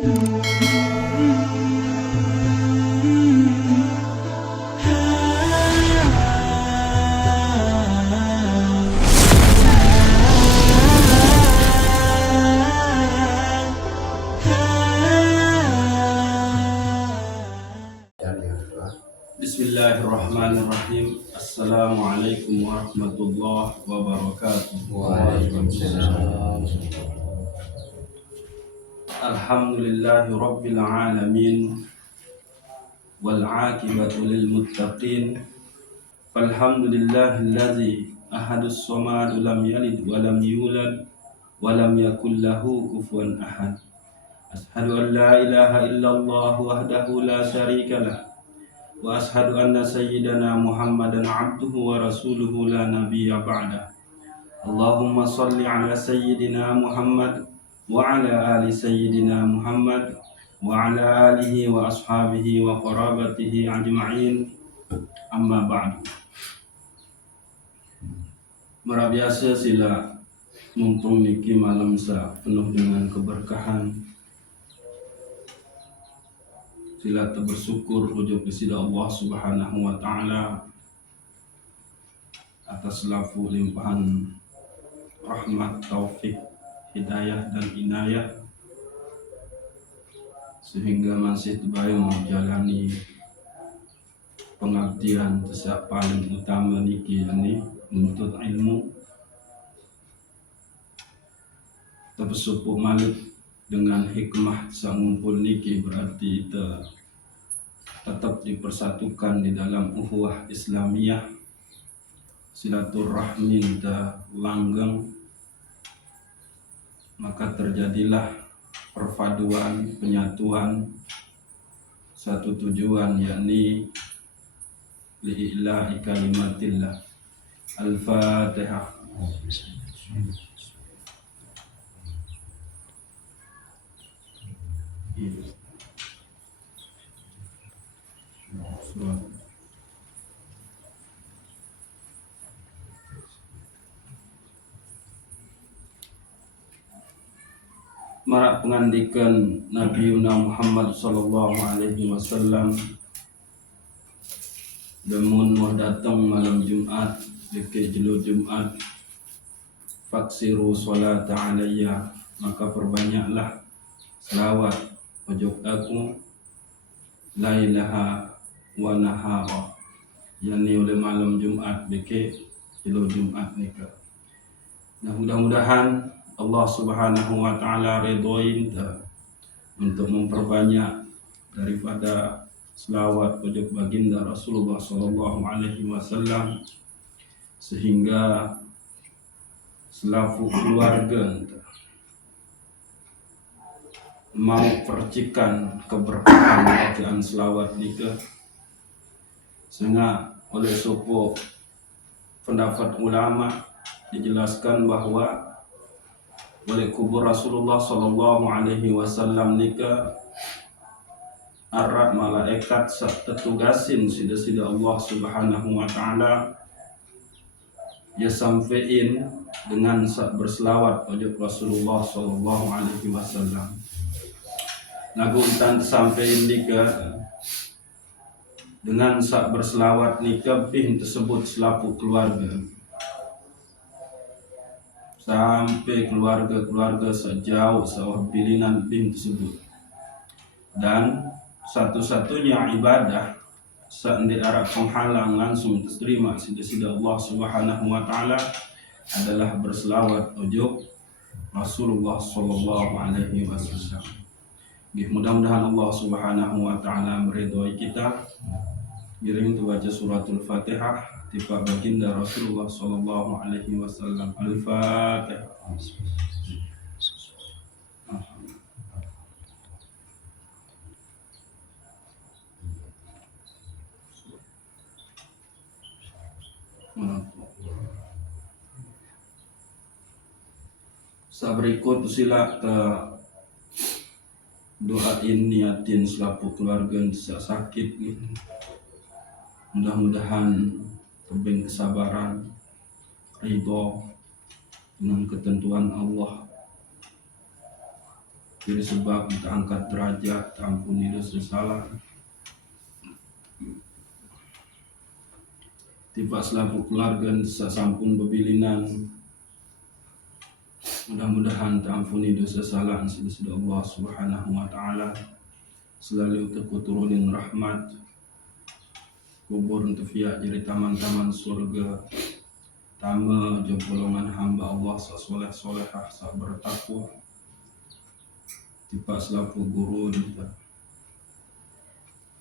Bismillahirrahmanirrahim. Assalamualaikum warahmatullahi wabarakatuh. Waalaikumsalam. Alhamdulillahi rabbil alamin wal aqibatu lil muttaqin. Alhamdulillahilladzi ahadus samad lam yalid wa lam yulad wa lam yakul lahu kufuwan ahad. Ashhadu an la ilaha illallah wahdahu la syarika lah. Wa ashhadu anna sayyidana Muhammadan abduhu wa rasuluhu la nabiyya ba'dah. Allahumma salli ala sayyidina Muhammad wa ala ali sayyidina Muhammad wa ala alihi wa ashabihi wa qarabatihi ajma'in. Amma ba'du. Merabiasa sila mumpung niki malam sa penuh dengan keberkahan. Sila bersyukur ujub kepada Allah Subhanahu wa taala atas lafu limpahan rahmat, taufik, hidayah dan inayah sehingga masih terbayang menjalani pengabdian yang paling utama niki ini menuntut ilmu. Terbersyukur malik dengan hikmah sang ngumpul niki berarti kita tetap dipersatukan di dalam ukhuwah Islamiyah, silaturahmi ta langgeng, maka terjadilah perpaduan, penyatuan, satu tujuan yakni li'ilahi kalimatillah. Al-Fatihah. Marak pengandikan Nabi Muhammad sallallahu alaihi wasallam demun mau datang malam Jumat dekat jelu Jumat faksiru salata alayya, maka perbanyaklah selawat ujub aku lailaha wa nahara, yakni oleh malam Jumat dekat jelu Jumat nikah. Nah, mudah-mudahan Allah Subhanahu wa taala ridhoin untuk memperbanyak daripada selawat ujub baginda Rasulullah sallallahu alaihi wasallam sehingga selaku keluarga mau percikan keberkahan bacaan selawat nikah, sehingga oleh suku pendapat ulama dijelaskan bahwa oleh kubur Rasulullah sallallahu alaihi wasallam nikah arah malaikat tetugasin sida-sida Allah Subhanahu wa taala ya sampein dengan berselawat ujub Rasulullah sallallahu alaihi wasallam. Lagu intan sampein nikah dengan berselawat nikah pin tersebut selaku keluarga, sampai keluarga-keluarga sejauh sawah bilinan bin tersebut. Dan satu-satunya ibadah saat di arah penghalang langsung diterima sida-sida Allah Subhanahu wa taala adalah berselawat ujub Rasulullah sallallahu alaihi wasallam. Mudah-mudahan Allah Subhanahu wa taala meridhoi kita. Giring tu baca suratul Fatihah tiba baginda Rasulullah sallallahu alaihi wasallam. Al-Fatihah. Berikut sila ke doain niatin selaku keluarga yang sakit gitu. Mudah-mudahan tebing kesabaran, ridho dengan ketentuan Allah. jadi sebab kita angkat derajat, ampuni dosa salah. Tiba selaku keluarga sasampun bebilinan, mudah-mudahan ampuni dosa salah sudah Allah Subhanahu wa taala. Selalu terkuturunin rahmat kubur untuk via jadi taman-taman surga. Tama jempolongan hamba Allah soleh-solehah sak bertakwa. Tiba selaku guru kita,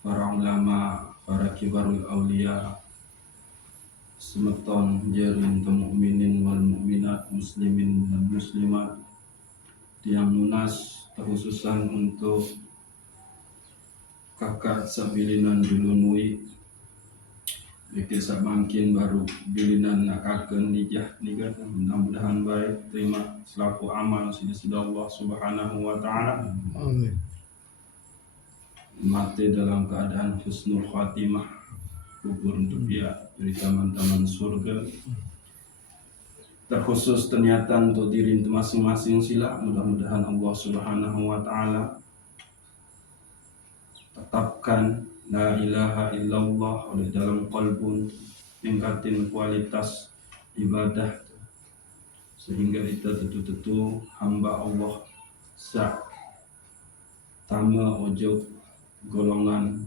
para ulama, para kibarul aulia, semeton jerin mukminin wal mukminat, muslimin dan muslimat, tiang lunas terkhususan untuk kakak sabilinan dulu nui bikin sabangkin baru bilinan nak kakek nikah nikah, mudah-mudahan baik terima selaku amal sudah Allah Subhanahu wa taala. Amin. Mati dalam keadaan husnul khatimah, kubur untuk dia dari taman-taman surga. Terkhusus ternyata untuk diri masing-masing sila, mudah-mudahan Allah Subhanahu wa taala tetapkan la ilaha illallah oleh dalam qalbun, tingkatin kualitas ibadah sehingga kita tentu hamba Allah sa tama ojo golongan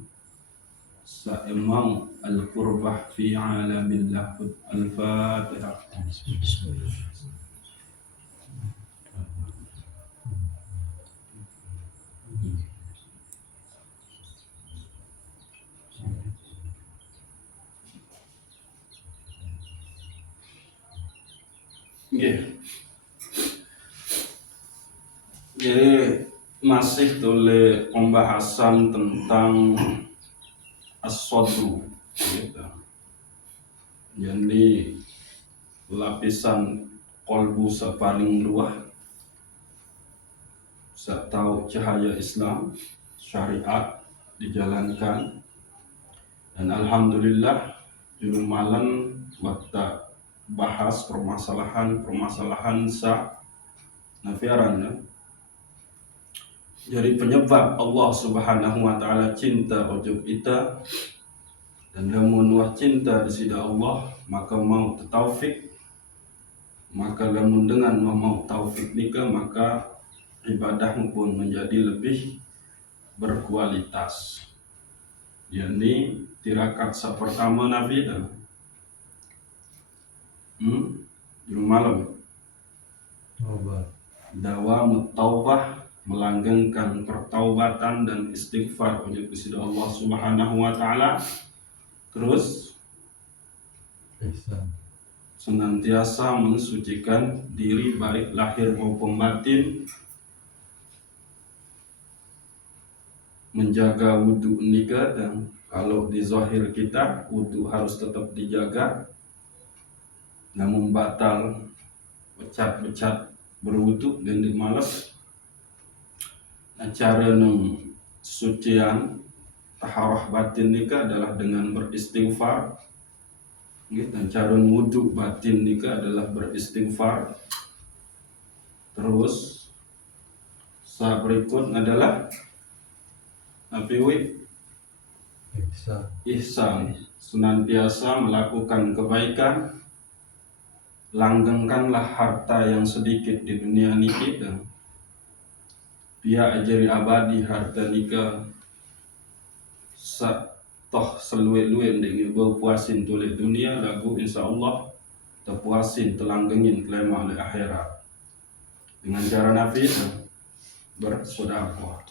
sa emang al-qurbah fi alamillah. Al-Fatihah. Jadi masih oleh pembahasan tentang as-sadru gitu. Jadi lapisan kolbu paling luas tahu cahaya Islam syariat dijalankan, dan alhamdulillah juru malam waktu bahas permasalahan sa nafiarannya. Jadi penyebab Allah Subhanahu wa taala cinta ujub kita, dan lamun wah cinta di sida Allah maka mau taufik, maka lamun dengan mau taufik nikah maka ibadah pun menjadi lebih berkualitas. Yani tirakat sa pertama Nabi dan juru malam dawamut taubah, melanggengkan pertaubatan dan istighfar oleh kepada Allah Subhanahu wa taala. Terus senantiasa mensucikan diri baik lahir maupun batin, menjaga wudu nikah, dan kalau di zahir kita wudu harus tetap dijaga, namun batal becat berwudu dan dimalas. Cara sucian taharah batin nikah adalah dengan beristighfar, dan cara wudu batin nikah adalah beristighfar. Terus saat berikut adalah ihsan, senantiasa melakukan kebaikan, langgengkanlah harta yang sedikit di dunia ini, dan dia ajari abadi harta nikah toh seluit-luit dengan berpuasin tulih dunia lagu insyaallah terpuasin telanggengin kelema oleh akhirat dengan cara Nabi bersedekah.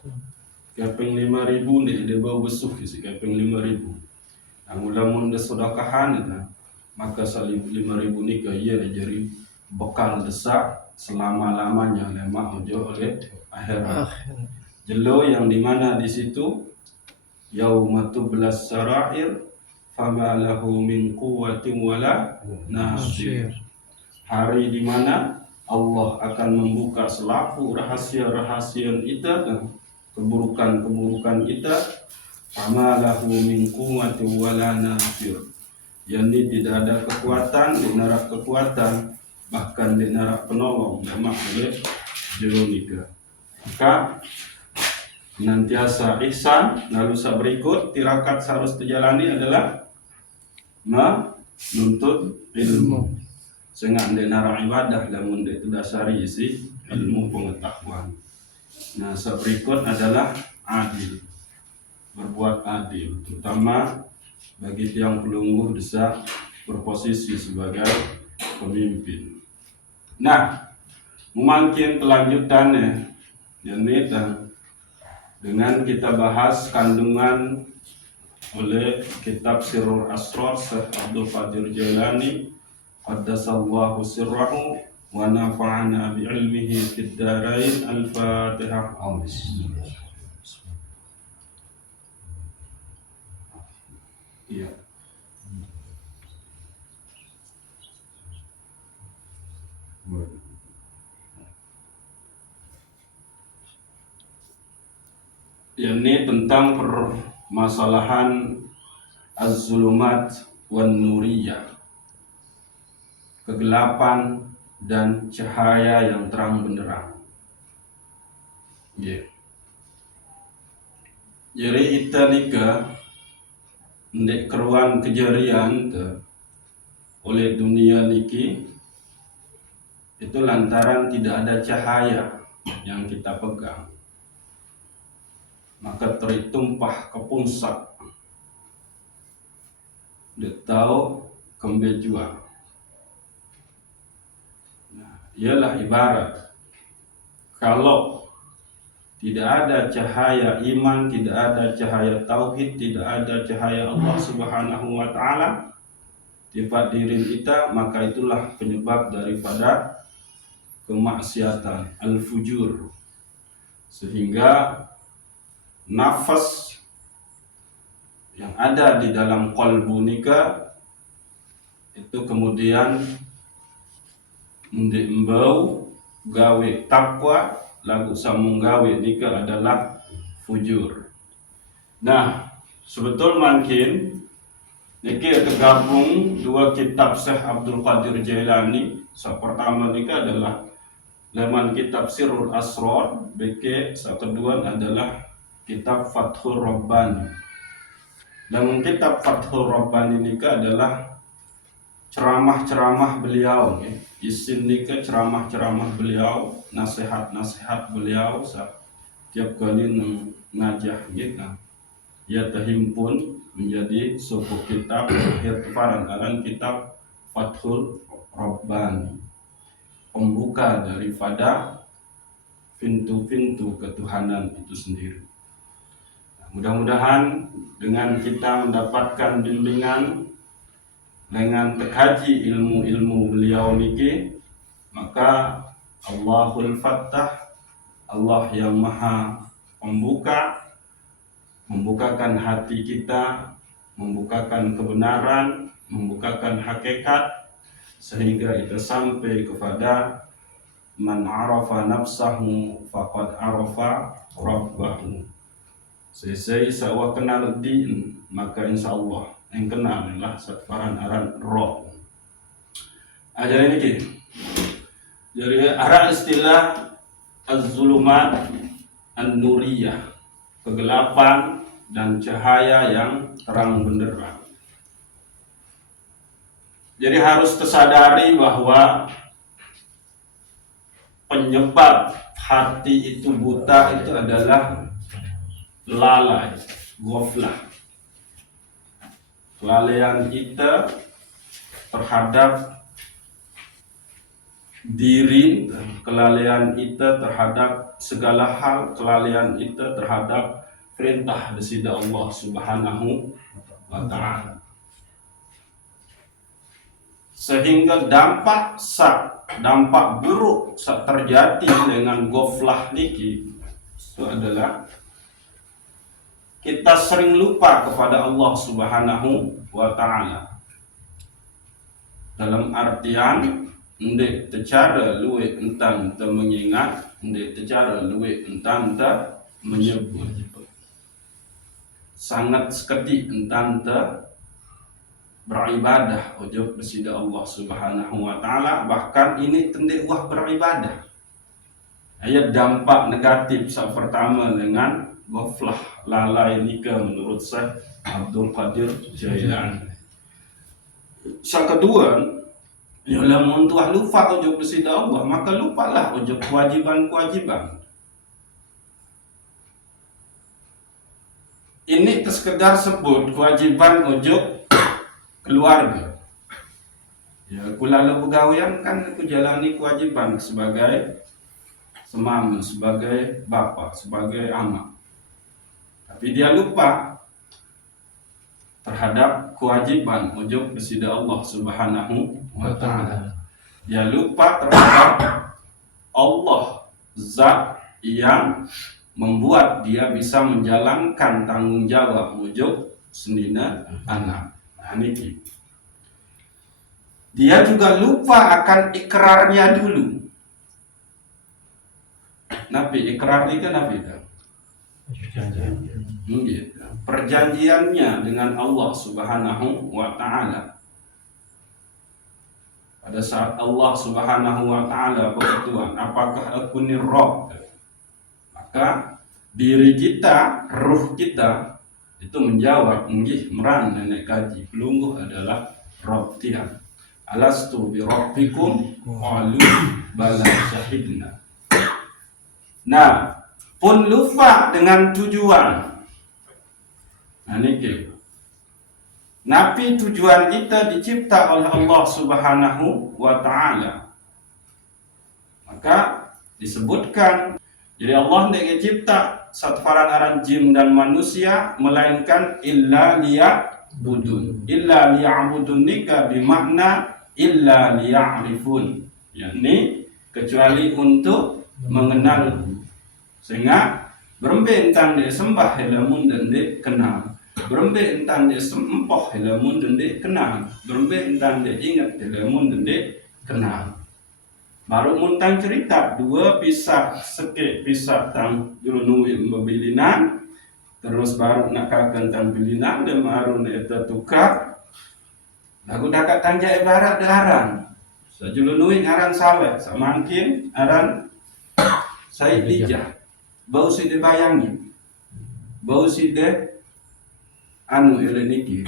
Kaping 5.000 ni dia bawa besuh isi kaping 5.000. Lamun dia sedekahan itu, maka 5.000 ni ke ia jadi bekal desak selama-lamanya lemah ojo oleh akhirat. Jelo yang dimana di situ yaumatu belas sarair fama lahu min quwwatin wala nasir. Hari di mana Allah akan membuka selaku rahasia-rahasia kita dan keburukan-keburukan kita. Fama lahu min quwwatin wala nasir. Yani tidak ada kekuatan, di neraka kekuatan, bahkan di neraka penolong. Memang oleh jeronika. Maka nantiasa ihsan. Lalu berikut tirakat harus dijalani adalah menuntut ilmu. Sehingga anda nara ibadah namun itu dasari isi ilmu pengetahuan. Nah, berikut adalah adil, berbuat adil, terutama bagi tiang pelungguh desa berposisi sebagai pemimpin. Nah, mungkin kelanjutannya yakni dengan kita bahas kandungan oleh kitab Sirrul Asrar Syekh Abdul Qadir Jailani qaddasallahu sirrahu wa nafa'ana bi ilmihi fid dharain. Al-Fatihah. Iya. Ini tentang permasalahan az-zulumat wan nuriyah, kegelapan dan cahaya yang terang benderang. Jadi kita nika ndek keruan kejarian oleh dunia niki itu lantaran tidak ada cahaya yang kita pegang, maka teritumpah kepungsak detau kembejuan. Nah, ialah ibarat kalau tidak ada cahaya iman, tidak ada cahaya tauhid, tidak ada cahaya Allah Subhanahu wa taala di diri kita, maka itulah penyebab daripada kemaksiatan, al-fujur. Sehingga nafas yang ada di dalam qalbu nika itu kemudian mbau gawe takwa lagu sambung gawe nika adalah fujur. Nah, sebetul mungkin niki tergabung dua kitab Syekh Abdul Qadir Jailani. Pertama nika adalah leman kitab Sirrul Asrar, BK. Kedua adalah kitab Fathur Rabbani. Dan kitab Fathur Rabbani nika adalah ceramah-ceramah beliau, isin nika ceramah-ceramah beliau, nasihat-nasihat beliau setiap kali ngajah gitu. Ia terhimpun menjadi suku kitab irtifaran kitab Fathul Rabbani, pembuka daripada pintu-pintu ketuhanan itu sendiri. Mudah-mudahan dengan kita mendapatkan bimbingan dengan terkaji ilmu-ilmu beliau niki, maka Allahul Fattah, Allah yang maha pembuka, membukakan hati kita, membukakan kebenaran, membukakan hakikat, sehingga kita sampai kepada man arafa nafsahu faqad arafa rabbahu. Selesai sawa kenal din, maka insyaallah yang kenal adalah satfaran aran roh. Jadi ini jadi arah istilah az-zulumat an-nuriyah, kegelapan dan cahaya yang terang benderang. Jadi harus tersadari bahwa penyebab hati itu buta itu adalah lalai, ghaflah. Kelalaian kita terhadap diri, kelalaian kita terhadap segala hal, kelalaian kita terhadap perintah dari Allah Subhanahu wa taala. Sehingga dampak buruk terjadi dengan ghaflah niki itu adalah kita sering lupa kepada Allah Subhanahu wa taala. Dalam artian ndek tecara luwe entan te mengingat, ndek tecara luwe entan te menyebut. Sangat seketi entan te beribadah ujub kepada Allah Subhanahu wa taala, bahkan ini tendek wah beribadah. Ayat dampak negatif yang pertama dengan ghaflah, lalai nikah menurut Syekh Abdul Qadir Jailani. Yang kedua, ialah muntuah lupa ujub bersida Allah, maka lupalah ujub kewajiban-kewajiban. Ini sekedar sebut kewajiban ujub keluarga. Ya, aku lalu begawian kan aku jalani kewajiban sebagai semama, sebagai bapak, sebagai anak. Tapi dia lupa terhadap kewajiban ujub bersida Allah Subhanahu wa ta'ala. Dia lupa terhadap Allah, zat yang membuat dia bisa menjalankan tanggung jawab ujub senina anak. Nah, ini. Dia juga lupa akan ikrarnya dulu. Nabi ikrar ini kan Nabi kan? Gitu. Perjanjiannya dengan Allah Subhanahu wa ta'ala. Pada saat Allah Subhanahu wa ta'ala bertuan, apakah aku ni Rabb? Maka diri kita, ruh kita itu menjawab, nggih meran nenek kaji, pelungguh adalah Rabb Tuhan. Alastu bi rabbikum qalu bala syahidna. Nah, pun lupa dengan tujuan. Nah, ini Nabi tujuan kita dicipta oleh Allah Subhanahu wa ta'ala. Maka disebutkan, jadi Allah tidak cipta satu aran jin dan manusia melainkan illa liya'budun. Illa liya'budun nika bermakna illa liya'rifun. yakni kecuali untuk mengenal. Sehingga berembe entang dia sembah helamun dan dia kenal. Berembe entang dia sempoh helamun dan dia kenal. Berembe entang dia ingat helamun dan dia kenal. Baru muntang cerita dua pisah sekek pisah tang jurunui membilinan. Terus baru nak kakan tang bilinan dan baru nak tukar. Lagu dakat tanja ibarat daharan. Sajulunui aran saleh, samakin aran Said Lijah. Bau si dibayangi. Bau si de anu eleniki.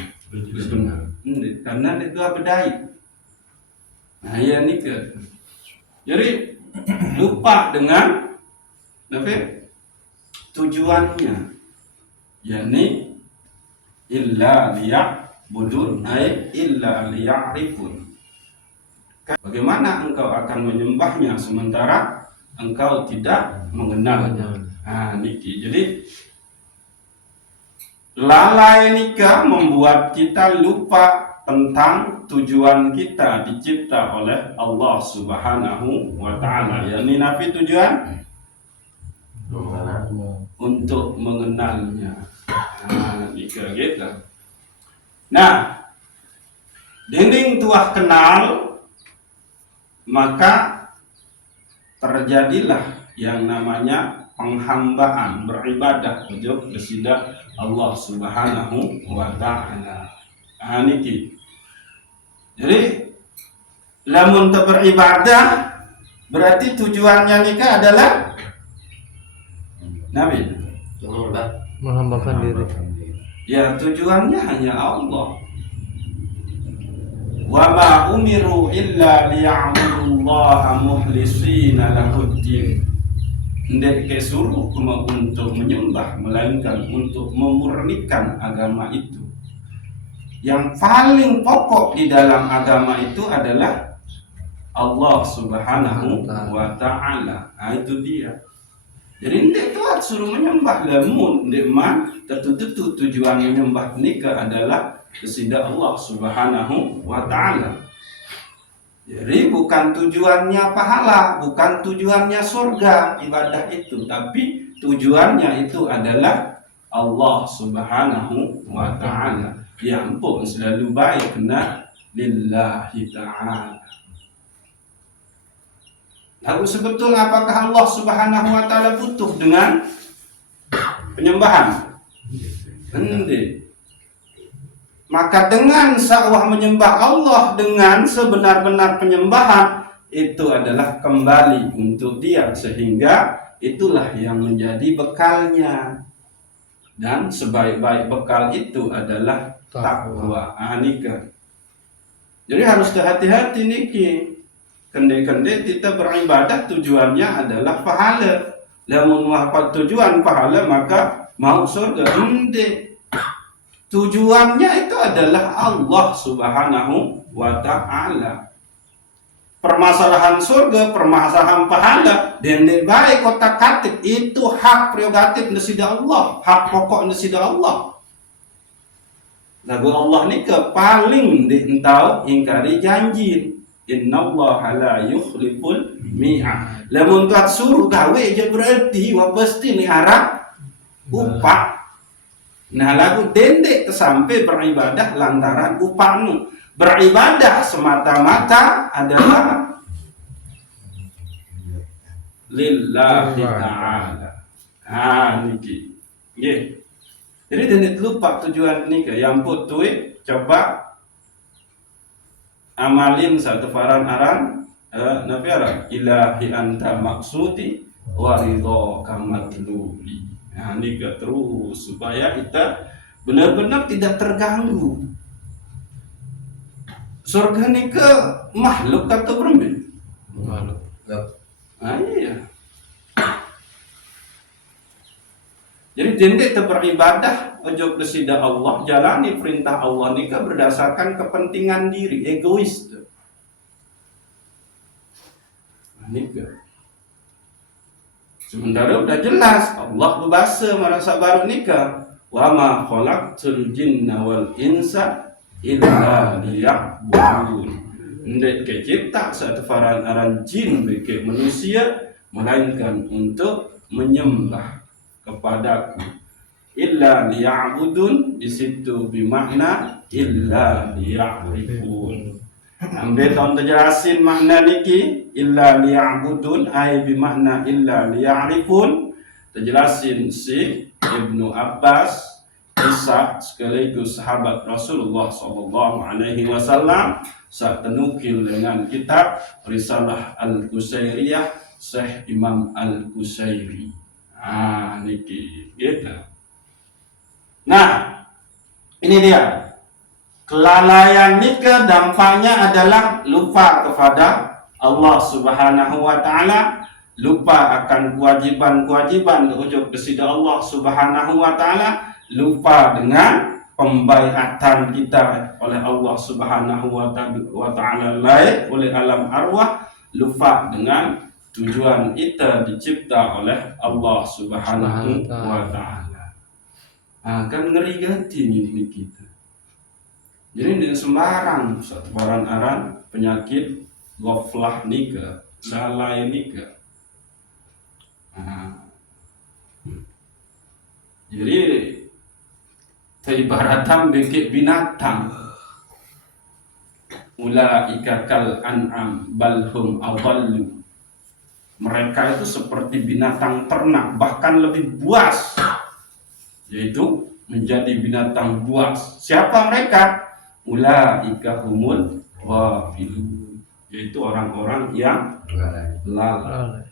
Karena itu bedai. Nah ya nikah. Jadi lupa dengan tujuannya, yakni illa liya'budun ay illa liya'rifun. Bagaimana engkau akan menyembahnya sementara engkau tidak mengenalnya? Nah, niki. Jadi lalai nikah membuat kita lupa tentang tujuan kita dicipta oleh Allah Subhanahu wa ta'ala. Yakni nafi tujuan untuk mengenalnya. Nah, nikah gitu. Nah, dinding tuah kenal, maka terjadilah yang namanya penghambaan beribadah ujub kepada Allah Subhanahu wa ta'ala. Niki. Jadi lamun beribadah berarti tujuannya nikah adalah Nabi menghambakan diri. Ya, tujuannya hanya Allah. Wa ma umiru illa liya'budullaha mukhlishina lahuddin. Ndek kesuruh untuk menyembah melainkan untuk memurnikan agama itu. Yang paling pokok di dalam agama itu adalah Allah Subhanahu wa ta'ala. Nah, itu dia. Jadi ndek tuat suruh menyembah lamun ndek man tertutup tujuan menyembah nikah adalah kepada Allah Subhanahu wa ta'ala. Jadi bukan tujuannya pahala, bukan tujuannya surga ibadah itu, tapi tujuannya itu adalah Allah Subhanahu wa ta'ala. Ya ampun, selalu baik kena lillahi ta'ala. Lalu sebetulnya apakah Allah Subhanahu wa ta'ala butuh dengan penyembahan? Tidak. Maka dengan sa'wah menyembah Allah dengan sebenar-benar penyembahan, itu adalah kembali untuk dia, sehingga itulah yang menjadi bekalnya. Dan sebaik-baik bekal itu adalah takwa. Nikah. Jadi harus hati-hati niki. Kende-kende kita beribadah tujuannya adalah pahala. Lamun apa tujuan pahala maka mau surga. Ende. Tujuannya itu adalah Allah Subhanahu wa ta'ala. Permasalahan surga, permasalahan pahala, dan baik kotak katik itu hak prerogatif nesida Allah, hak pokok nesida Allah. Lagu Allah ni ke paling dientau ingkari janji. Innallaha la yukhliful mi'ad. Lamun tuat suruh gawe je berarti wa pasti ni harap upah. Nah lagu dendek sampai beribadah lantaran upahmu. Beribadah semata-mata adalah lillahi ta'ala. Niki. Nggih. Jadi dendek lupa tujuan nikah. Yang putui coba amalin satu faran aran nabi arah ilahi anta maksudi waridho kamatlubi. Nikah terus supaya kita benar-benar tidak terganggu. Surga ni ke makhluk atau berembin? Makhluk. Iya. Jadi jendek beribadah ojo kesida Allah, jalani perintah Allah ni ke berdasarkan kepentingan diri, egois. Nikah. Sementara udah jelas Allah berbahasa merasa baru nikah. Wa ma khalaqtul jinna wal insa illa liya'budun. Ndek kecipta satu aran jin bagi manusia melainkan untuk menyembah kepadaku. Illa liya'budun di situ bermakna illa liya'rifun. Ambil tahun terjelasin makna niki illa liya'budun ay bermakna illa liya'rifun. Terjelasin si Ibnu Abbas Isa sekaligus sahabat Rasulullah SAW saat tenukil dengan kitab Risalah Al-Qusairiyah Syekh Imam Al-Qusairi. Niki gitu. Nah, ini dia. Kelalaian nikah dampaknya adalah lupa kepada Allah Subhanahu wa ta'ala, lupa akan kewajiban-kewajiban ujuk kesida Allah Subhanahu wa ta'ala, lupa dengan pembaiatan kita oleh Allah Subhanahu wa ta'ala oleh alam arwah, lupa dengan tujuan kita dicipta oleh Allah Subhanahu wa ta'ala. Kan ngeri ganti ini kita. Jadi dengan sembarang sebarang aran penyakit ghaflah nikah, salah nikah. Jadi ibaratan bagi binatang. Ulaika kal an'am balhum adallu. Mereka itu seperti binatang ternak, bahkan lebih buas, yaitu menjadi binatang buas. Siapa mereka? Ulaika humul ghafilun, yaitu orang-orang yang lalai.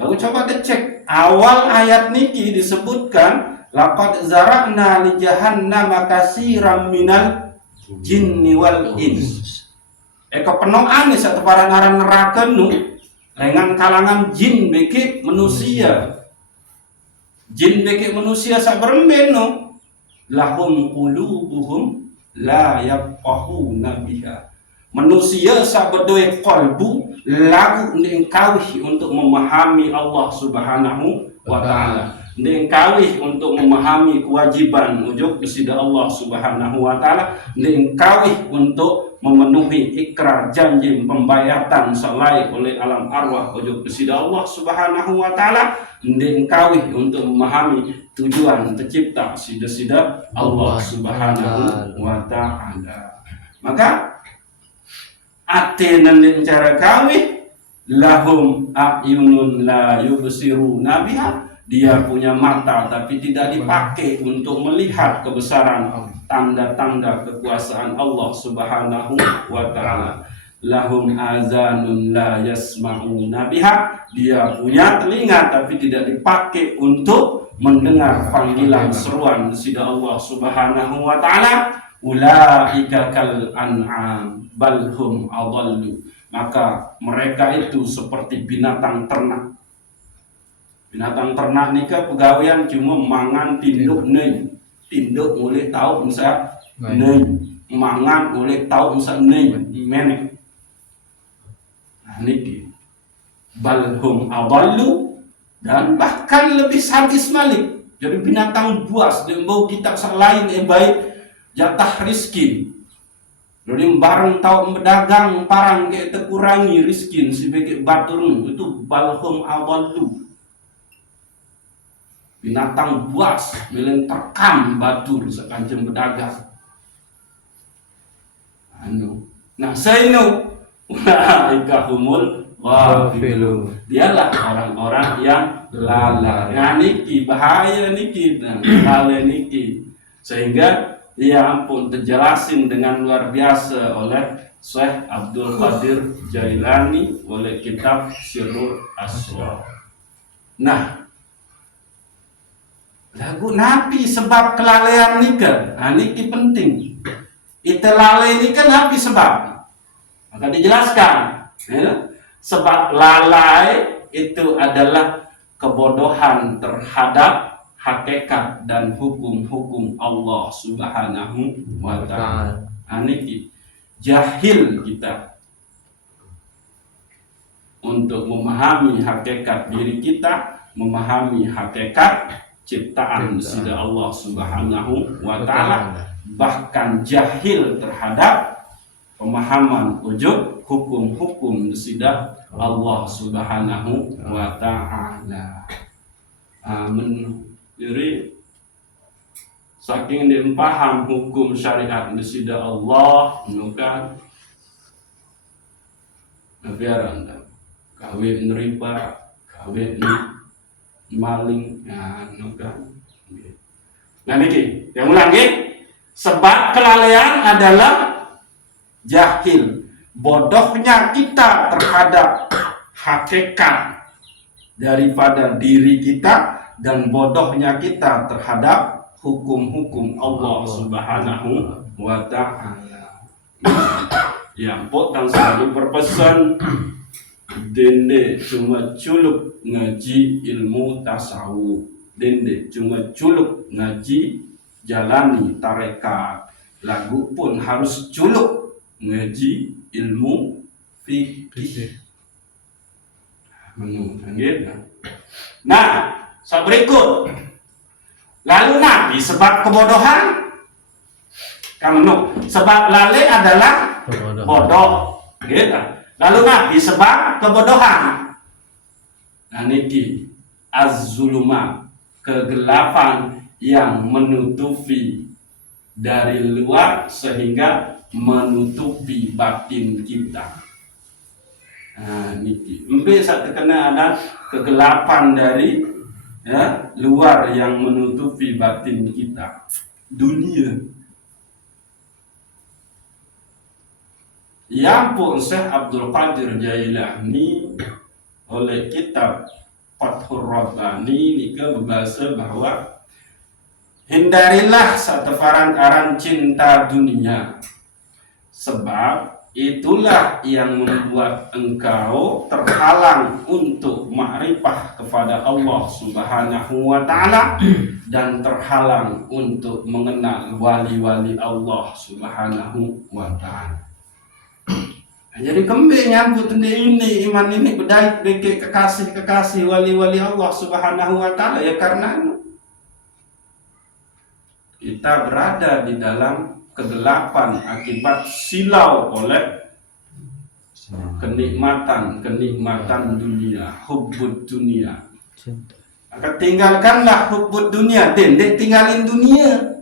Lalu coba dicek awal ayat niki disebutkan laqad zara'na li jahannama katsiran minal jinni wal ins. Eko penoan satu paran-aran neraka nu dengan kalangan jin beki manusia. Jin beki manusia sak berembeno lahum qulubuhum la yafqahuna biha. Manusia sak berdoa qalbu lagu ndengkawih untuk memahami Allah Subhanahu wa ta'ala, ndengkawih untuk memahami kewajiban ujuk kesida Allah Subhanahu wa ta'ala, ndengkawih untuk memenuhi ikrar janji pembayatan selai oleh alam arwah ujuk kesida Allah Subhanahu wa ta'ala, ndengkawih untuk memahami tujuan tercipta sida-sida Allah Subhanahu wa ta'ala. Maka atenan dengan cara kawih lahum a'yunun la yubsiruna biha, dia punya mata tapi tidak dipakai untuk melihat kebesaran tanda-tanda kekuasaan Allah Subhanahu wa ta'ala. lahum azanun la yasma'una biha, dia punya telinga tapi tidak dipakai untuk mendengar panggilan seruan sida Allah Subhanahu wa taala. Ulaika kal an'am bal hum adallu, maka mereka itu seperti binatang ternak. Binatang ternak nika pegawaian cuma mangan tinduk neng, tinduk boleh tahu misal neng, mangan boleh tahu misal neng menek. Nah, niki balhum adallu, dan bahkan lebih sadis malik. Jadi binatang buas dembau kita lain baik jatah rizki. Jadi bareng tahu berdagang parang kayak terkurangi rizki sebagai batur itu balhum adallu. Binatang buas bilang terkam batur sekancem berdagang. Nah saya ulaika humul ghafilun, dialah orang-orang yang lalai. Nah niki bahaya niki, lalai niki, sehingga ya ampun terjelasin dengan luar biasa oleh Syekh Abdul Qadir Jailani oleh kitab Sirrul Asrar. Nah, lagu Nabi sebab kelalaian nikah, nah niki penting. Itu lalai ini kan Nabi sebab. Maka dijelaskan, ya, sebab lalai itu adalah kebodohan terhadap hakikat dan hukum-hukum Allah Subhanahu wa ta'ala. Niki jahil kita untuk memahami hakikat diri kita, memahami hakikat ciptaan sida Allah Subhanahu wa ta'ala, bahkan jahil terhadap pemahaman wujud hukum-hukum sida Allah Subhanahu wa ta'ala. Jadi saking dia paham hukum syariat sida Allah, nukan biar anda kawin riba, kawin maling, nukan. Nah niki, yang ulang sebab kelalaian adalah jahil, bodohnya kita terhadap hakikat daripada diri kita, dan bodohnya kita terhadap hukum-hukum Allah Subhanahu wa ta'ala. Yang potang selalu berpesan, dende cuma culuk ngaji ilmu tasawuf, dende cuma culuk ngaji jalani tarekat, lagu pun harus culuk ngaji ilmu fikih. Nah, berikut. Lalu Nabi sebab kebodohan, kamu sebab lalai adalah bodoh, gitu. Lalu Nabi sebab kebodohan. Nah niki az-zuluma, kegelapan yang menutupi dari luar sehingga menutupi batin kita. Nah niki mbe saat terkena ada kegelapan dari luar yang menutupi batin kita, dunia. Yang pun Syekh Abdul Qadir Jailani oleh kitab Fathur Rabbani nika berbahasa bahwa hindarilah satafaran aran cinta dunia, sebab itulah yang membuat engkau terhalang untuk makrifah kepada Allah Subhanahu wa ta'ala, dan terhalang untuk mengenal wali-wali Allah Subhanahu wa ta'ala. Nah, jadi kembali nyambut ini iman ini bedai bagi kekasih wali-wali Allah Subhanahu wa ta'ala, ya karena kita berada di dalam kegelapan akibat silau oleh kenikmatan dunia, hubbud dunia. Maka tinggalkanlah hubbud dunia, dendek tinggalin dunia.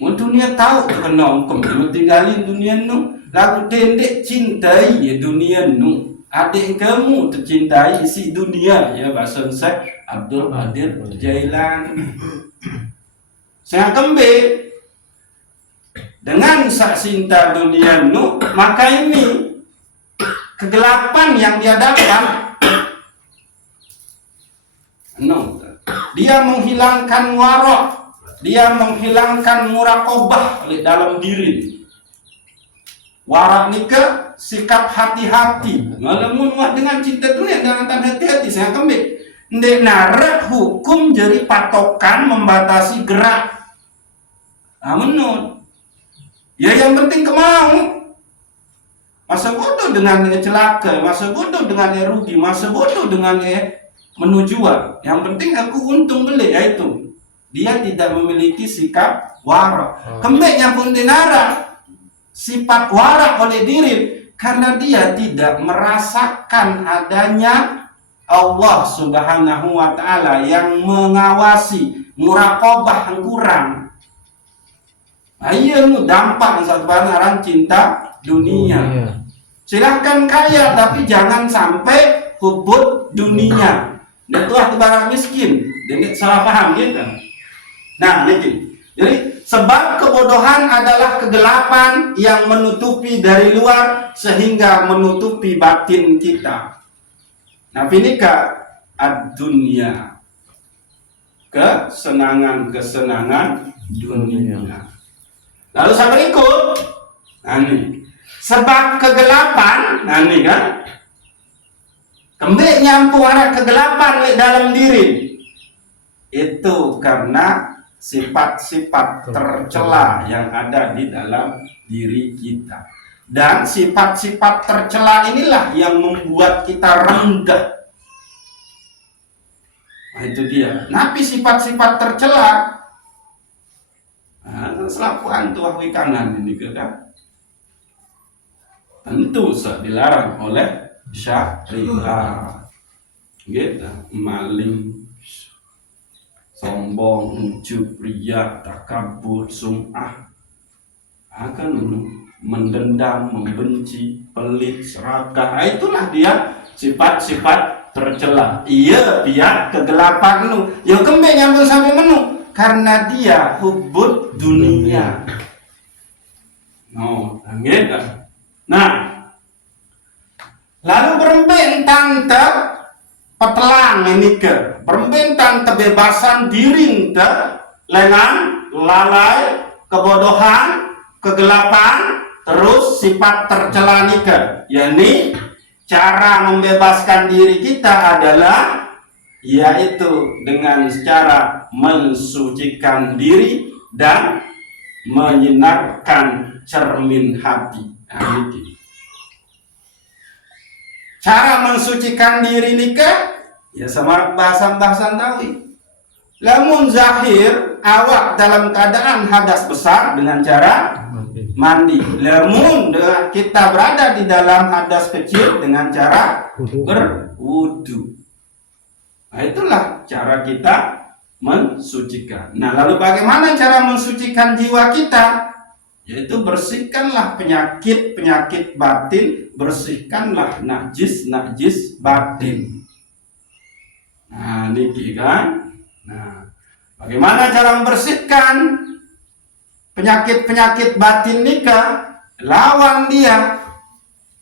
Mau dunia tahu kena kamu tinggalin dunia nu, lalu dendek cintai ya dunia nu. Adik kamu tercintai si dunia, ya bahasa Syekh Abdul Qadir Jailani. Saya kembali dengan sak cinta dunia nu, maka ini kegelapan yang dia dapat no, dia menghilangkan warok, dia menghilangkan muraqabah di dalam diri. Warak nika sikap hati-hati. Ngalamun dengan cinta dunia dengan hati-hati saya kembali. Ndek narak hukum jadi patokan membatasi gerak. Menurut ya yang penting kemau. Masa bodoh dengan celaka, masa bodoh dengan rugi, masa bodoh dengan menujuan. Yang penting aku untung beli, yaitu dia tidak memiliki sikap warak. Kembeknya pun dinara sifat warak oleh diri karena dia tidak merasakan adanya Allah Subhanahu wa taala yang mengawasi, muraqabah yang kurang. Ayo dampak satu barang cinta dunia. Silahkan kaya tapi jangan sampai hubud dunia. Dan tuah barang miskin. Dan salah paham gitu. Nah, ini. Jadi sebab kebodohan adalah kegelapan yang menutupi dari luar sehingga menutupi batin kita. Nah, finika ad-dunya. Kesenangan-kesenangan dunia. Lalu saya berikut. Nah, ini. Sebab kegelapan, nah ini kan, kembali nyampung ada kegelapan di dalam diri. Itu karena sifat-sifat tercela yang ada di dalam diri kita. Dan sifat-sifat tercela inilah yang membuat kita rendah. Nah, itu dia. Napi sifat-sifat tercela, nah, selapuan tuah kanan ini kan. Tentu dilarang oleh syariat. Gitu, maling, sombong, ujub, riya, takabur, sum'ah, akan mendendam, membenci, pelit, serakah. Itulah dia sifat-sifat tercela. Iya, biar kegelapan lu. Ya kembali nyambung sampai menu karena dia hubud dunia. No, gitu. Nah, lalu berbentan petelang ini ke berbentan kebebasan diri lengan lalai kebodohan kegelapan terus sifat tercela nika. Yani cara membebaskan diri kita adalah yaitu dengan cara mensucikan diri dan menyinarkan cermin hati. Nah, ini. Cara mensucikan diri nikah ya sama bahasan-bahasan tawi. Lamun zahir awak dalam keadaan hadas besar dengan cara mandi. Lamun kita berada di dalam hadas kecil dengan cara berwudu. Nah, itulah cara kita mensucikan. Nah, lalu bagaimana cara mensucikan jiwa kita? Yaitu bersihkanlah penyakit-penyakit batin, bersihkanlah najis-najis batin. Nah, niki kan. Nah, bagaimana cara membersihkan penyakit-penyakit batin nika? Lawan dia.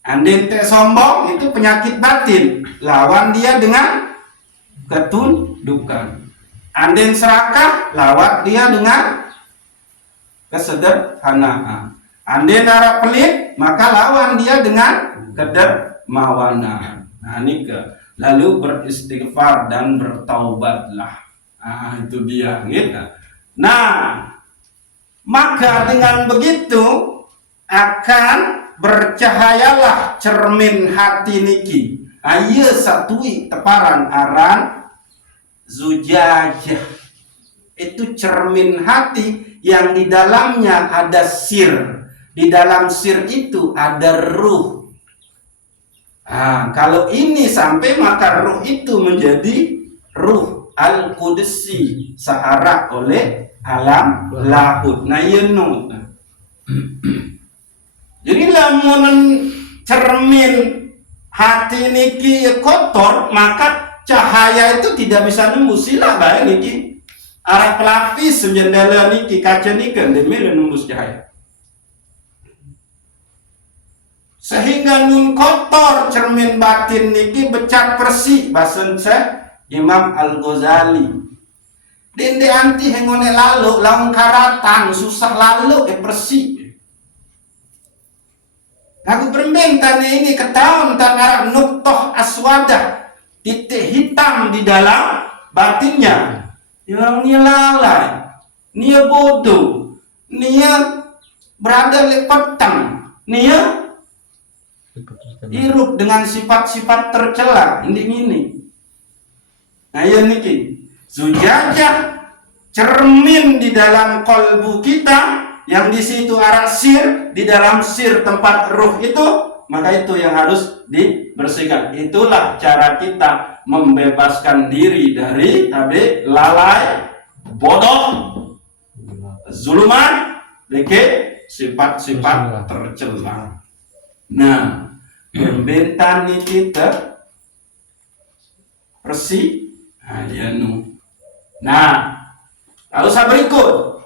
Andin teh sombong itu penyakit batin. Lawan dia dengan ketundukan. Andin serakah, lawan dia dengan kesederhanaan. Andai nara pelit, maka lawan dia dengan kedermawanan. Nah, ini ke lalu beristighfar dan bertaubatlah. Nah, itu dia gitu. Nah, maka dengan begitu akan bercahayalah cermin hati niki. Ayo satui teparan aran zujajah. Itu cermin hati yang di dalamnya ada sir. Di dalam sir itu ada ruh. Nah, kalau ini sampai maka ruh itu menjadi ruh al-qudsi searah oleh alam lahud. Nah, yenut. Jadi lamun cermin hati niki kotor, maka cahaya itu tidak bisa nembus. Sila bae niki arah pelapis jendela niki kaca niki demi nembus cahaya. sehingga nun kotor cermin batin niki becat bersih basen Imam Al-Ghazali. Dende anti hengone lalu laung karatan susah lalu bersih. Aku berminta ini ketahuan tan arah nuktoh aswadah, titik hitam di dalam batinnya. Ya orang ni lalai, nia bodoh, nia berada di petang, nia hirup dengan sifat-sifat tercela ini. Nah ya niki zujajah cermin di dalam kolbu kita, yang di situ arah sir, di dalam sir tempat ruh itu, maka itu yang harus dibersihkan. Itulah cara kita membebaskan diri dari tadi lalai, bodoh, zuluman, sifat-sifat tercela. Nah, pembentan kita bersih. Nah, lalu saya berikut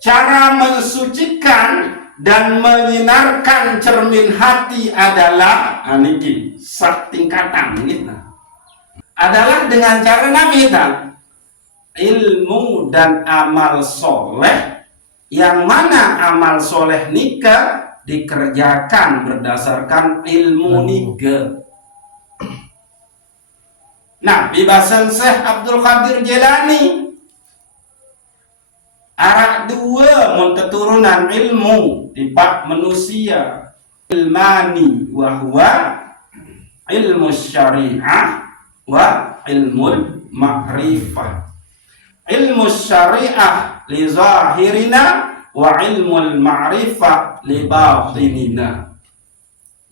cara mensucikan dan menyinarkan cermin hati adalah aniki tingkatan gitu. Adalah dengan cara nabi ilmu dan amal soleh, yang mana amal soleh nikah dikerjakan berdasarkan ilmu nikah. Nah, bibasan Syekh Abdul Qadir Jilani arak dua keturunan ilmu tipak manusia, ilmani wahwa ilmu syariah wa ilmu ma'rifah. Ilmu syariah li zahirina wa ilmu ma'rifah li batinina.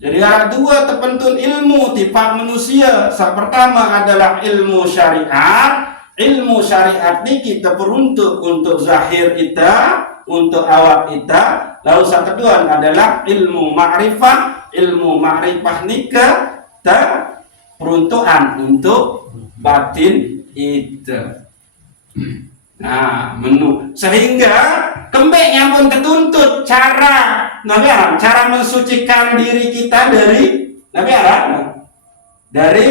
Jadi ada dua terpentun ilmu tipak manusia. Yang pertama adalah ilmu syariat. Ilmu syariat ini kita peruntuk untuk zahir kita, untuk awak kita. Lalu yang kedua adalah ilmu ma'rifah. Ilmu ma'rifah ini kita peruntukan untuk batin kita. Nah, sehingga kembeknya pun ketuntut cara mensucikan diri kita dari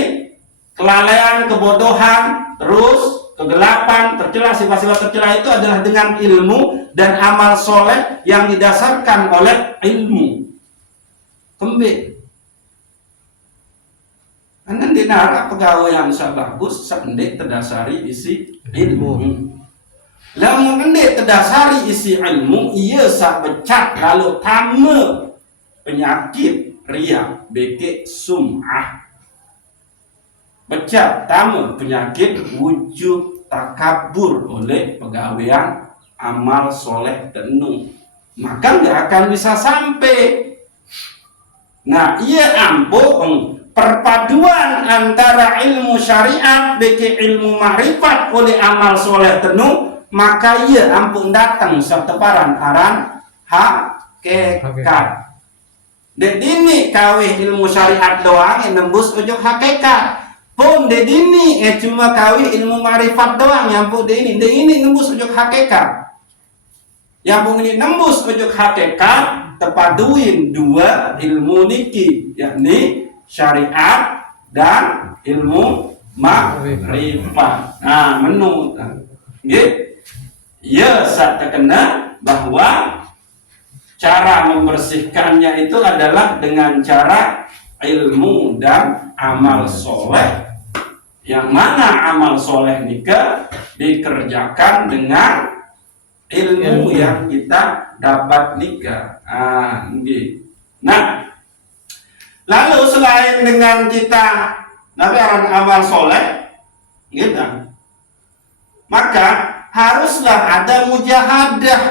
kelalaian, kebodohan, terus kegelapan, tercela, sifat-sifat tercela itu adalah dengan ilmu dan amal soleh yang didasarkan oleh ilmu. Kembek. Karena di nara pegawai yang bagus, sendek terdasari isi ilmu. Lalu mendek terdasari isi ilmu, ia sak becat lalu tama penyakit riak, bekek sum'ah. Becat tama penyakit wujud takabur oleh pegawaian amal soleh tenung. Maka nggak akan bisa sampai. Nah, ia ampun perpaduan antara ilmu syariat beki ilmu ma'rifat oleh amal soleh tenung, maka ia ampun datang seteparan aran hakikat. Dedini kawih ilmu syariat doang yang nembus ujung hakikat. Pun dedini cuma kawih ilmu ma'rifat doang yang pun ini nembus ujung hakikat. Yang pun ini nembus ujung hakikat terpaduin dua ilmu niki, yakni syariat dan ilmu ma'rifat. Nah, menurut ya saat terkena bahwa cara membersihkannya itu adalah dengan cara ilmu dan amal soleh, yang mana amal soleh nikah dikerjakan dengan ilmu yang kita dapat nikah. Nah, lalu selain dengan kita amal soleh gitu, maka haruslah ada mujahadah.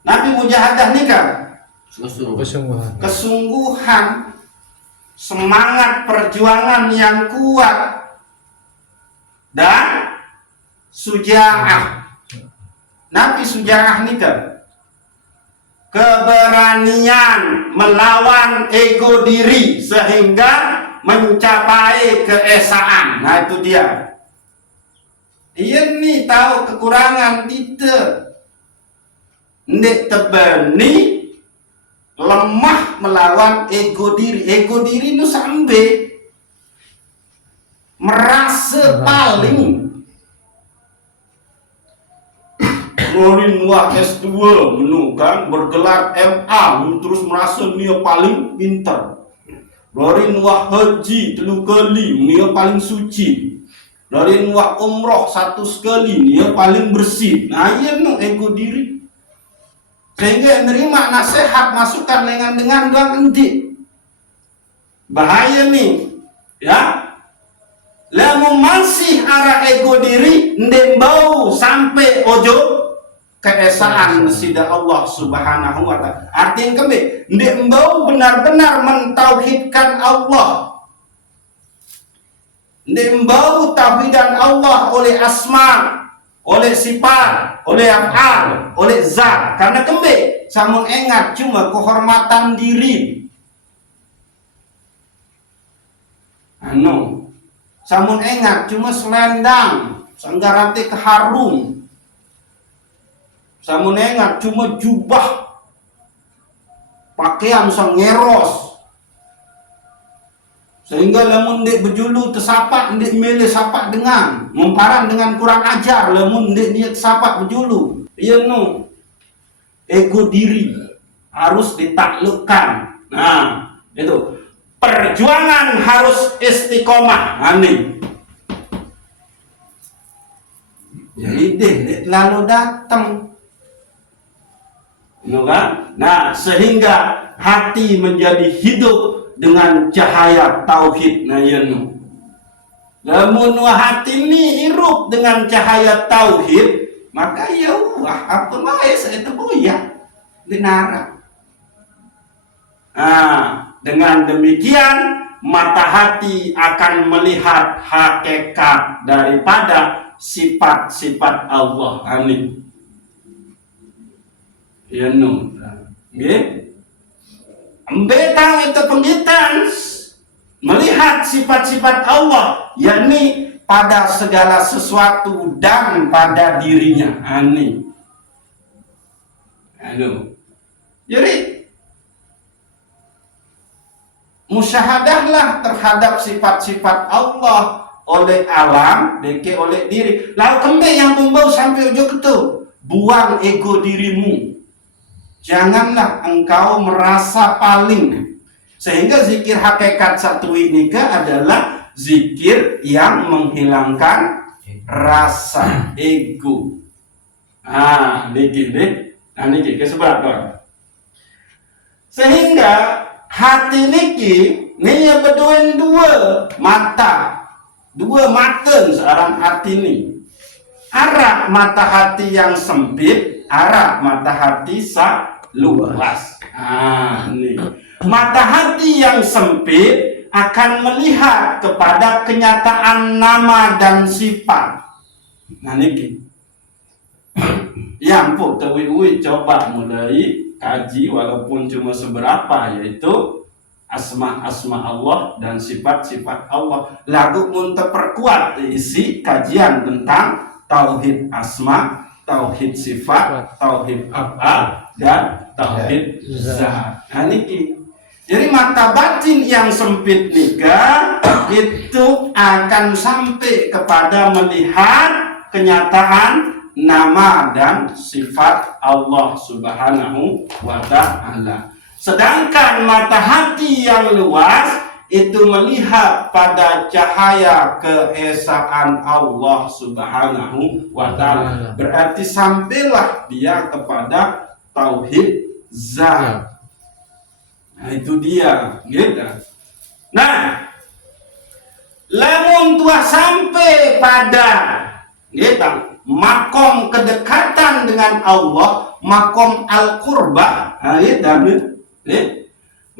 Nabi mujahadah nikah kesungguhan, semangat perjuangan yang kuat, dan sujaah. Nabi sujaah nikah keberanian melawan ego diri sehingga mencapai keesaan. Nah, itu dia. Ini tahu kekurangan kita, ndek tebani lemah melawan ego diri. Ego diri nu sampai merasa paling. Lorin wah S2 menu kan bergelar MA terus merasa dia paling pintar. Lorin wah haji 3 kali dia paling suci. Lorin wah umroh 1 sekali dia paling bersih. Nah iya no ego diri. Sehingga nerima nasihat masukan dengan doang endi. Bahaya nih. Ya. Lamun masih arah ego diri ndek bau sampai ojo keesaan sida Allah Subhanahu wa ta'ala. Artinya kembali, ndek bau benar-benar mentauhidkan Allah. Ndek bau tauhidan Allah oleh asma, oleh sifat, oleh af'al, oleh zat. Karena kembali, samun ingat cuma kehormatan diri. Samun ingat cuma selendang, sanggarate keharum. Samun ingat cuma jubah pakaian sang ngeros. Sehingga lamun ndek bejulu tersapak ndek milih sapak dengan memparan dengan kurang ajar lamun ndek dia tersapak bejulu. Iya no. Ego diri harus ditaklukkan. Nah, itu. Perjuangan harus istiqomah. Ani. Jadi deh lalu datang. Nah, sehingga hati menjadi hidup dengan cahaya tauhid. Nah, lamun hati ini hirup dengan cahaya tauhid, maka ya apa wae saya boya dinara. Nah, dengan demikian mata hati akan melihat hakikat daripada sifat-sifat Allah. Amin. Ya no. Nggih. Ambetang itu pengitan melihat sifat-sifat Allah, yakni pada segala sesuatu dan pada dirinya. Ani. Halo. Jadi musyahadahlah terhadap sifat-sifat Allah oleh alam, deke oleh diri. Lalu kembali yang membawa sampai ujung itu, buang ego dirimu. Janganlah engkau merasa paling. Sehingga zikir hakikat satu ini adalah zikir yang menghilangkan rasa ego. Niki keseberapa. Sehingga hati niki nih beduin dua mata seorang hati ini. Arah mata hati yang sempit, arah mata hati luas. Nih. Mata hati yang sempit akan melihat kepada kenyataan nama dan sifat. Nah niki. Yang pun tewi coba mulai kaji walaupun cuma seberapa, yaitu asma-asma Allah dan sifat-sifat Allah. Lagu untuk perkuat isi kajian tentang tauhid asma, tauhid sifat, tauhid af'al dan tauhid zat. Nah niki. Jadi mata batin yang sempit nika itu akan sampai kepada melihat kenyataan nama dan sifat Allah Subhanahu wa ta'ala. Sedangkan mata hati yang luas itu melihat pada cahaya keesaan Allah Subhanahu wa ta'ala. Berarti sampailah dia kepada tauhid zat. Nah itu dia, gitu. Nah, lamun tua sampai pada gitu, makom kedekatan dengan Allah, makom al-qurbah,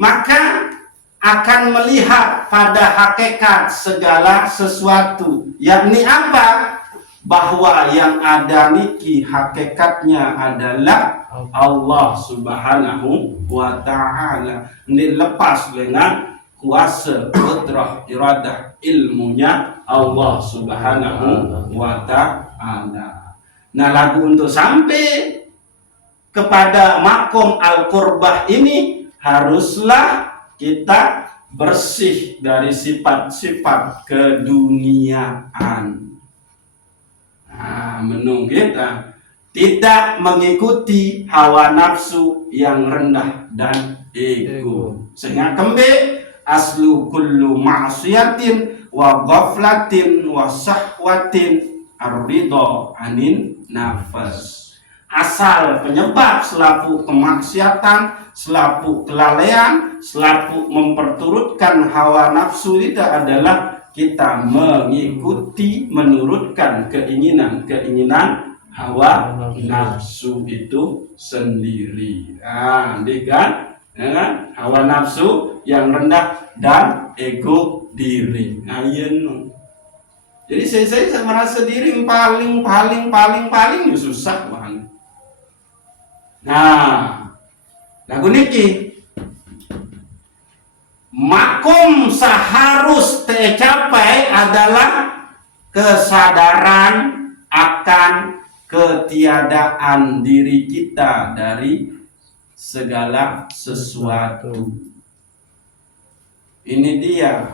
maka akan melihat pada hakikat segala sesuatu, yakni apa? Bahwa yang ada niki hakikatnya adalah Allah Subhanahu wa ta'ala. Ini lepas dengan kuasa, qudrah, iradah, ilmunya Allah Subhanahu wa ta'ala. Nah, lagu untuk sampai kepada makom al-qurbah ini haruslah kita bersih dari sifat-sifat keduniaan. Menung kita tidak mengikuti hawa nafsu yang rendah dan ego. Sehingga kembali aslu kullu ma'siyatin wa ghaflatin wa sahwatin ar-ridha anin nafas. Asal penyebab selaku kemaksiatan, selaku kelalaian, selaku memperturutkan hawa nafsu itu adalah kita mengikuti, menurutkan keinginan hawa nafsu itu sendiri. Kan? Hawa nafsu yang rendah dan ego diri. Jadi saya merasa diri yang paling susah banget. Lagu niki makom seharus tercapai adalah kesadaran akan ketiadaan diri kita dari segala sesuatu. Ini dia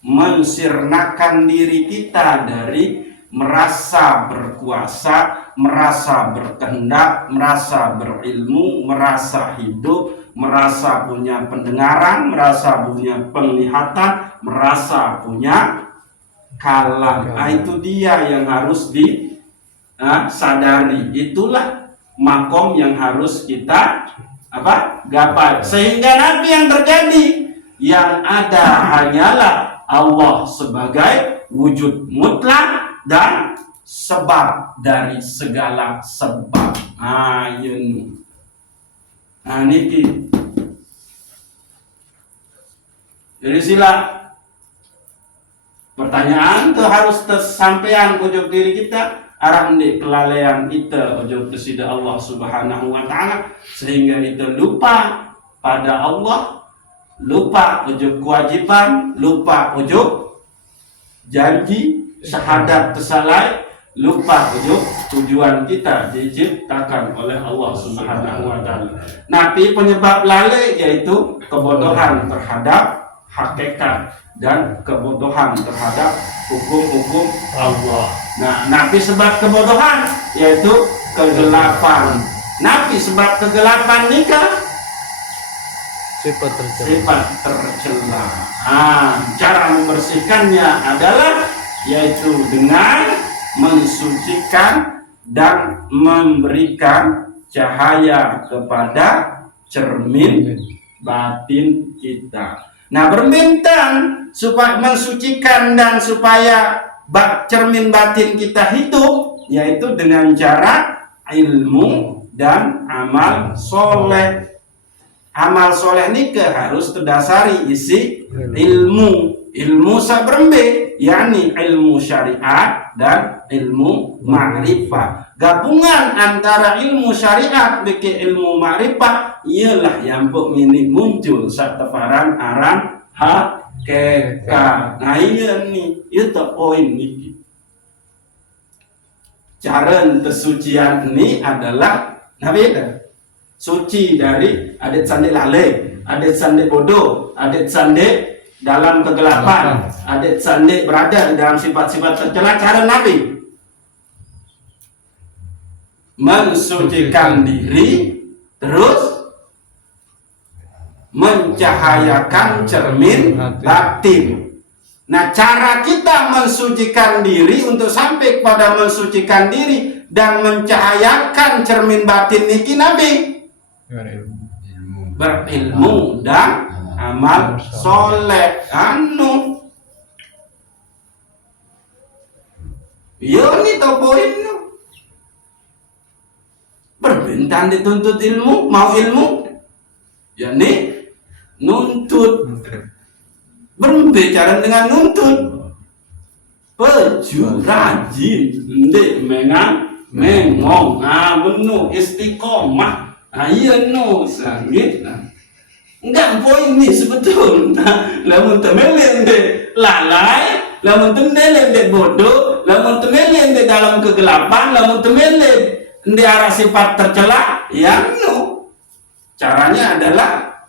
mensirnakan diri kita dari merasa berkuasa, merasa berkehendak, merasa berilmu, merasa hidup, merasa punya pendengaran, merasa punya penglihatan, merasa punya kalam. Itu dia yang harus disadari. Itulah makom yang harus kita gapai. Sehingga nanti yang terjadi, yang ada hanyalah Allah sebagai wujud mutlak dan sebab dari segala sebab. Niki. Jadi sila pertanyaan itu harus tersampaian ujuk diri kita, arah di kelalaian kita ujuk kesida Allah Subhanahu wa taala, sehingga kita lupa pada Allah, lupa ujuk kewajiban, lupa ujuk janji, syahadat tersalai, lupa ujuk tujuan kita diciptakan oleh Allah Subhanahu wa taala. Nabi penyebab lalai yaitu kebodohan terhadap hakikat dan kebodohan terhadap hukum-hukum Allah. Nabi sebab kebodohan yaitu kegelapan. Nabi sebab kegelapan nikah sifat tercela. Cara membersihkannya adalah yaitu dengan mensucikan dan memberikan cahaya kepada cermin batin kita. Berbintang supaya mensucikan dan supaya cermin batin kita hidup, yaitu dengan cara ilmu dan amal soleh. Amal soleh ini harus terdasari isi ilmu. Ilmu sabrembe, yakni ilmu syariat dan ilmu ma'rifah. Gabungan antara ilmu syariat dengan ilmu ma'rifah ialah yang ini muncul sateparan aran hakikat. Iya nih, itu poin ini. Cara kesucian ini adalah suci dari adat sandi lalai, adat sandi bodoh, adat sandi dalam kegelapan, adat sandi berada dalam sifat-sifat tercela. Cara Nabi mensucikan diri, terus mencahayakan cermin batin. Cara kita mensucikan diri untuk sampai pada mensucikan diri dan mencahayakan cermin batin niki Nabi berilmu dan amal soleh. Ini poin berbintang dituntut ilmu, mau ilmu yakni nuntut, berbicara dengan nuntut, peju rajin, ndek mengong, menu istiqomah, iya no sangit. Enggak poin ini sebetulnya. Lamun temelen de lalai, lamun temelen de bodoh, lamun temelen de dalam kegelapan, lamun temelen di arah sifat tercela, ya no. Caranya adalah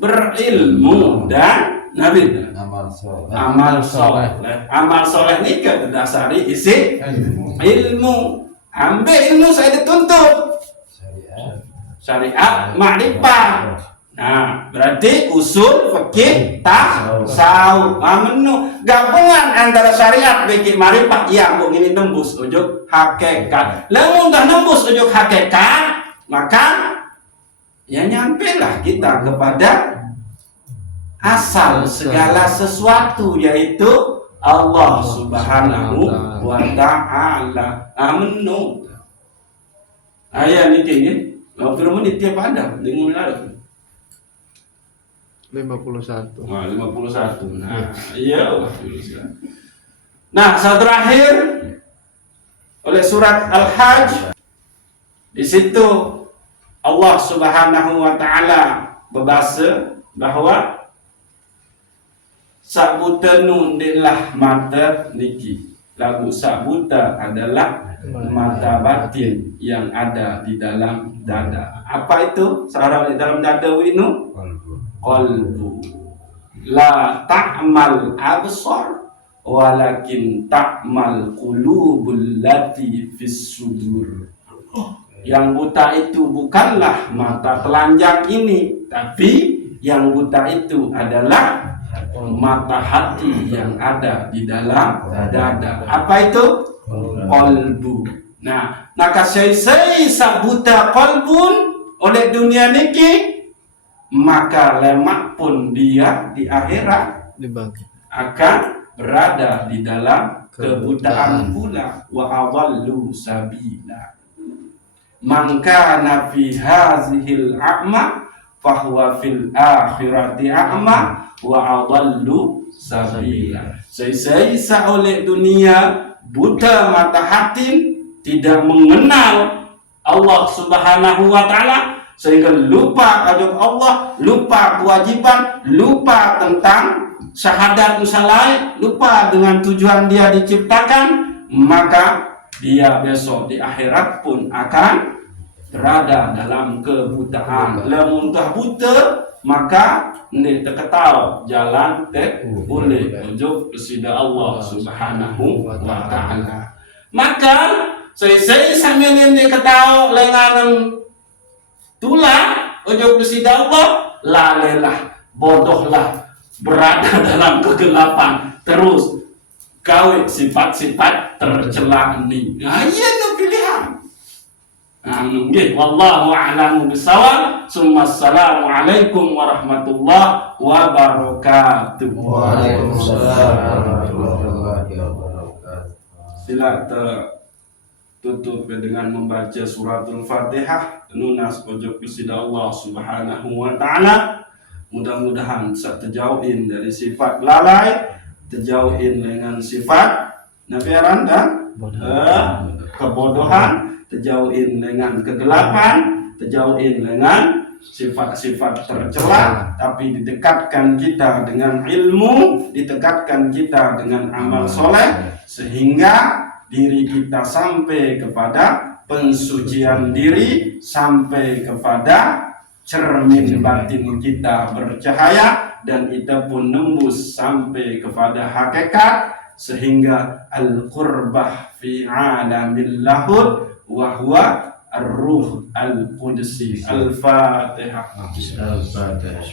berilmu dan nabi Amal soleh. amal soleh ini berdasari isi ilmu. Ambil ilmu saya dituntut syariat makrifat. Nah, berarti usul fikih tasawuf menu gabungan antara syariat fikih makrifat yang ini nembus ujuk hakikat. Lalu udah nembus ujuk hakikat, maka ya nyampelah kita kepada asal segala sesuatu, yaitu Allah Subhanahu wa Ta'ala. Amenu ayat ini kayaknya mau firman di tiap ada dengan lalu 51. Wah, 51. Nah, iya. Nah, saat terakhir oleh surat Al-Hajj, di situ Allah Subhanahu wa Ta'ala berbahasa bahwa sabuta nun dilah mata niki. Lagu sabuta adalah mata batin yang ada di dalam dada. Apa itu? Seorang di dalam dada winu? Qalbu. La ta'mal absar walakin ta'mal qulubul lati fis sudur. Yang buta itu bukanlah mata telanjang ini, tapi yang buta itu adalah mata hati yang ada di dalam dada. Apa itu? Qalbu. Nah, maka saya buta qalbun oleh dunia niki, maka lemak pun dia di akhirat Dibagi. akan berada di dalam kebutaan pula. Wa adallu sabila. Man kana fi hazihil a'ma fahuwa fil akhirati a'ma wa adallu sabila. Saya oleh dunia buta mata hati, tidak mengenal Allah Subhanahu wa Ta'ala, sehingga lupa ajab Allah, lupa kewajiban, lupa tentang syahadat musalai, lupa dengan tujuan dia diciptakan, maka dia besok di akhirat pun akan berada dalam kebutaan. Lamun dah buta, maka ni terketau jalan boleh ujuk kepada Allah Subhanahu wa Ta'ala. Maka saya sambil ni ketau lengan tulang ujuk kepada Allah, lalelah, bodohlah, berada dalam kegelapan, terus kawin sifat-sifat tercela ini. Nah, iya tu pilihan. Nggih, wallahu a'lamu bissawab. Assalamualaikum warahmatullahi wabarakatuh. Waalaikumsalam warahmatullahi wabarakatuh. Sila tutup dengan membaca suratul Fatihah, nunas pojok kepada Allah Subhanahu wa Ta'ala. Mudah-mudahan terjauhin dari sifat lalai, terjauhin dengan sifat nafiran dan kebodohan, terjauhin dengan kegelapan, terjauhin dengan sifat-sifat tercela, tapi didekatkan kita dengan ilmu, didekatkan kita dengan amal soleh, sehingga diri kita sampai kepada pensucian diri, sampai kepada cermin batin kita bercahaya, dan kita pun nembus sampai kepada hakikat, sehingga al-qurbah fi alamil lahud wa huwa ar-ruh al-qudsi. Al-Fatihah. Al-Fatihah.